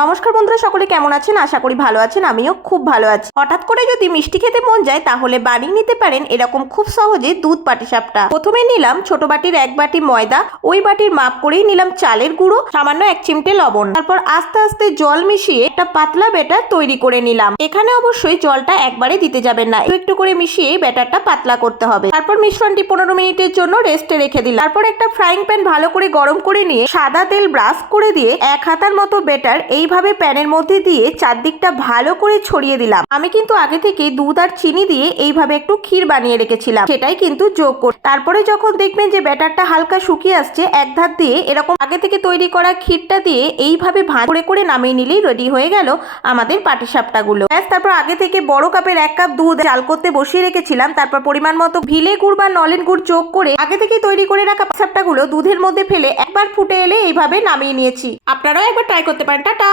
নমস্কার বন্ধুরা, সকলে কেমন আছেন? আশা করি ভালো আছেন। আমিও খুব ভালো আছি। হঠাৎ করে যদি মিষ্টি খেতে মন যায় তাহলে বানিয়ে নিতে পারেন এরকম খুব সহজে দুধ পাটিসাপটা। প্রথমে নিলাম ছোট বাটির 1 বাটি ময়দা, ওই বাটির মাপ করেই নিলাম চালের গুঁড়ো, সামান্য 1 চিমটে লবণ। তারপর আস্তে আস্তে জল মিশিয়ে একটা পাতলা ব্যাটার তৈরি করে নিলাম। এখানে অবশ্যই জলটা একবারে দিতে যাবেন না, একটু করে মিশিয়ে ব্যাটারটা পাতলা করতে হবে। তারপর মিশ্রণটি 15 মিনিটের জন্য রেস্টে রেখে দিলাম। তারপর একটা ফ্রাইং প্যান ভালো করে গরম করে নিয়ে সাদা তেল ব্রাশ করে দিয়ে 1 হাতার মতো ব্যাটার এইভাবে প্যানের মধ্যে দিয়ে চারদিকটা ভালো করে ছড়িয়ে দিলাম। আমি কিন্তু আগে থেকে দুধ আর চিনি দিয়ে এইভাবে একটু ক্ষীর বানিয়ে রেখেছিলাম, সেটাই কিন্তু যোগ করি। তারপরে যখন দেখবেন যে ব্যাটারটা হালকা শুকিয়ে আসছে, এক ধার দিয়ে এরকম আগে থেকে তৈরি করা ক্ষীরটা দিয়ে এইভাবে ভাঁজ করে করে নামিয়ে নিলেই রেডি হয়ে গেল আমাদের পাটিসাপটাগুলো। ব্যাস, তারপর আগে থেকে বড় কাপের 1 কাপ দুধ জাল করতে বসিয়ে রেখেছিলাম। তারপর পরিমাণ মতো ভিলে গুড় বা নলেন গুড় যোগ করে আগে থেকে তৈরি করে রাখা পাটিসাপটাগুলো দুধের মধ্যে ফেলে একবার ফুটে এলে এইভাবে নামিয়ে নিয়েছি। আপনারাও একবার ট্রাই করতে পারেন। টাটা।